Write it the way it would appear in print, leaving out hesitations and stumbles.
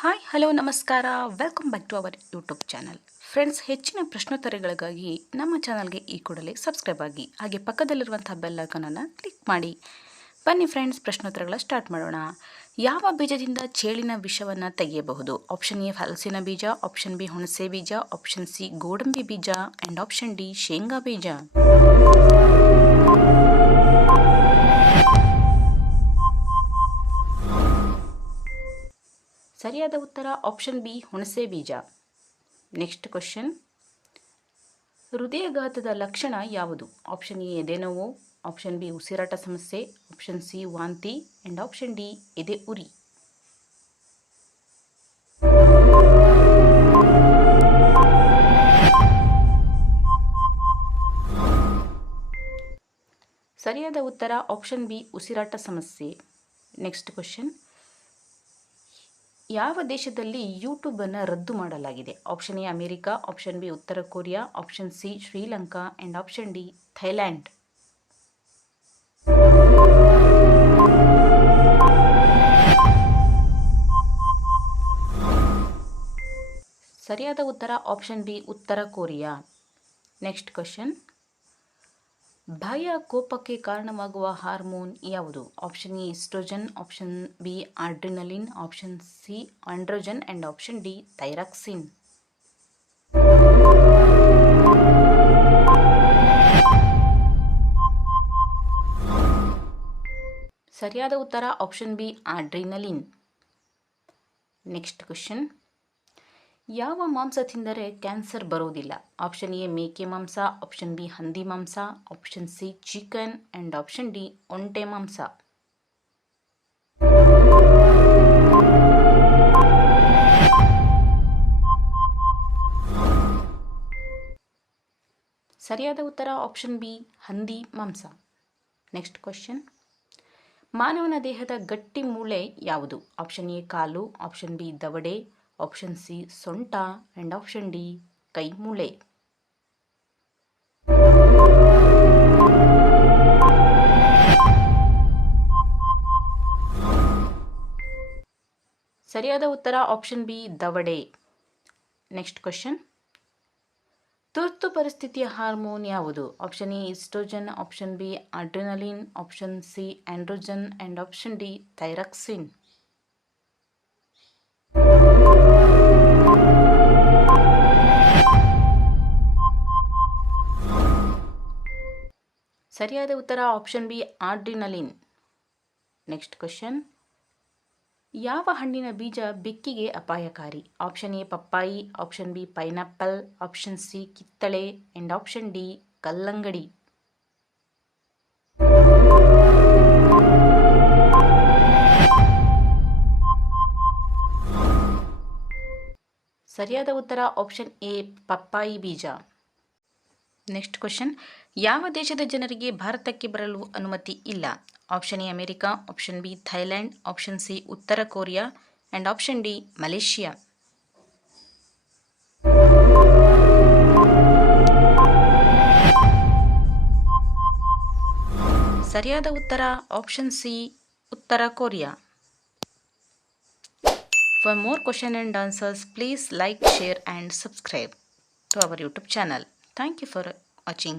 Hi hello ನಮಸ್ಕಾರ welcome back to our YouTube channel. Friends, ಹೆಚ್ಚಿನ ಪ್ರಶ್ನೋತ್ತರಗಳಿಗಾಗಿ ನಮ್ಮ ಚಾನಲ್ಗೆ ಈ ಕೂಡಲೇ ಸಬ್ಸ್ಕ್ರೈಬ್ ಆಗಿ ಹಾಗೆ ಪಕ್ಕದಲ್ಲಿರುವಂಥ ಬೆಲ್ ಐಕಾನನ್ನು ಕ್ಲಿಕ್ ಮಾಡಿ. ಬನ್ನಿ ಫ್ರೆಂಡ್ಸ್, ಪ್ರಶ್ನೋತ್ತರಗಳ ಸ್ಟಾರ್ಟ್ ಮಾಡೋಣ. ಯಾವ ಬೀಜದಿಂದ ಚೇಳಿನ ವಿಷವನ್ನು ತೆಗೆಯಬಹುದು? ಆಪ್ಷನ್ ಎ ಹಲಸಿನ ಬೀಜ, ಆಪ್ಷನ್ ಬಿ ಹುಣಸೆ ಬೀಜ, ಆಪ್ಷನ್ ಸಿ ಗೋಡಂಬಿ ಬೀಜ ಆ್ಯಂಡ್ ಆಪ್ಷನ್ ಡಿ ಶೇಂಗಾ ಬೀಜ. ಸರಿಯಾದ ಉತ್ತರ ಆಪ್ಷನ್ ಬಿ ಹುಣಸೆ ಬೀಜ. ನೆಕ್ಸ್ಟ್ ಕ್ವಶನ್, ಹೃದಯಘಾತದ ಲಕ್ಷಣ ಯಾವುದು? ಆಪ್ಷನ್ ಎ ಎದೆನೋವು, ಆಪ್ಷನ್ ಬಿ ಉಸಿರಾಟ ಸಮಸ್ಯೆ, ಆಪ್ಷನ್ ಸಿ ವಾಂತಿ ಆ್ಯಂಡ್ ಆಪ್ಷನ್ ಡಿ ಎದೆ ಉರಿ. ಸರಿಯಾದ ಉತ್ತರ ಆಪ್ಷನ್ ಬಿ ಉಸಿರಾಟ ಸಮಸ್ಯೆ. ನೆಕ್ಸ್ಟ್ ಕ್ವಶನ್, ಯಾವ ದೇಶದಲ್ಲಿ ಯೂಟ್ಯೂಬನ್ನು ರದ್ದು ಮಾಡಲಾಗಿದೆ? Option A America, option B ಉತ್ತರ Korea, option C Sri Lanka and option D Thailand. ಸರಿಯಾದ ಉತ್ತರ ಆಪ್ಷನ್ ಬಿ ಉತ್ತರ ಕೊರಿಯಾ. ನೆಕ್ಸ್ಟ್ ಕ್ವಶನ್, ಭಯ ಕೋಪಕ್ಕೆ ಕಾರಣವಾಗುವ ಹಾರ್ಮೋನ್ ಯಾವುದು? Option A oestrogen, option B adrenaline, option C androgen and option D thyroxine. ಸರಿಯಾದ ಉತ್ತರ option B adrenaline. Next question, ಯಾವ ಮಾಂಸ ತಿಂದರೆ ಕ್ಯಾನ್ಸರ್ ಬರುವುದಿಲ್ಲ? ಆಪ್ಷನ್ ಎ ಮೇಕೆ ಮಾಂಸ, ಆಪ್ಷನ್ ಬಿ ಹಂದಿ ಮಾಂಸ, option C chicken and option D ಒಂಟೆ ಮಾಂಸ. ಸರಿಯಾದ ಉತ್ತರ ಆಪ್ಷನ್ ಬಿ ಹಂದಿ ಮಾಂಸ. ನೆಕ್ಸ್ಟ್ ಕ್ವಶನ್, ಮಾನವನ ದೇಹದ ಗಟ್ಟಿ ಮೂಳೆ ಯಾವುದು? ಆಪ್ಷನ್ ಎ ಕಾಲು, ಆಪ್ಷನ್ ಬಿ ದವಡೆ, ಆಪ್ಷನ್ ಸಿ ಸೊಂಟ ಆ್ಯಂಡ್ ಆಪ್ಷನ್ ಡಿ ಕೈ ಮೂಳೆ. ಸರಿಯಾದ ಉತ್ತರ ಆಪ್ಷನ್ ಬಿ ದವಡೆ. ನೆಕ್ಸ್ಟ್ ಕ್ವಶನ್, ತುರ್ತು ಪರಿಸ್ಥಿತಿಯ ಹಾರ್ಮೋನ್ ಯಾವುದು? Option A oestrogen, option B adrenaline, option C androgen and option D thyroxine. ಸರಿಯಾದ ಉತ್ತರ option B adrenaline. Next question, ಯಾವ ಹಣ್ಣಿನ ಬೀಜ ಬೆಕ್ಕಿಗೆ ಅಪಾಯಕಾರಿ? ಆಪ್ಷನ್ ಎ ಪಪ್ಪಾಯಿ, option B pineapple, option C ಕಿತ್ತಳೆ ಆ್ಯಂಡ್ ಆಪ್ಷನ್ ಡಿ ಕಲ್ಲಂಗಡಿ. ಸರಿಯಾದ ಉತ್ತರ ಆಪ್ಷನ್ ಎ ಪಪ್ಪಾಯಿ ಬೀಜ. ನೆಕ್ಸ್ಟ್ ಕ್ವಶನ್, ಯಾವ ದೇಶದ ಜನರಿಗೆ ಭಾರತಕ್ಕೆ ಬರಲು ಅನುಮತಿ ಇಲ್ಲ? Option A America, option B Thailand, option C ಉತ್ತರ Korea and option D Malaysia. ಸರಿಯಾದ ಉತ್ತರ ಆಪ್ಷನ್ ಸಿ ಉತ್ತರ Korea. For more question and answers, please like, share and subscribe to our YouTube channel. Thank you for watching.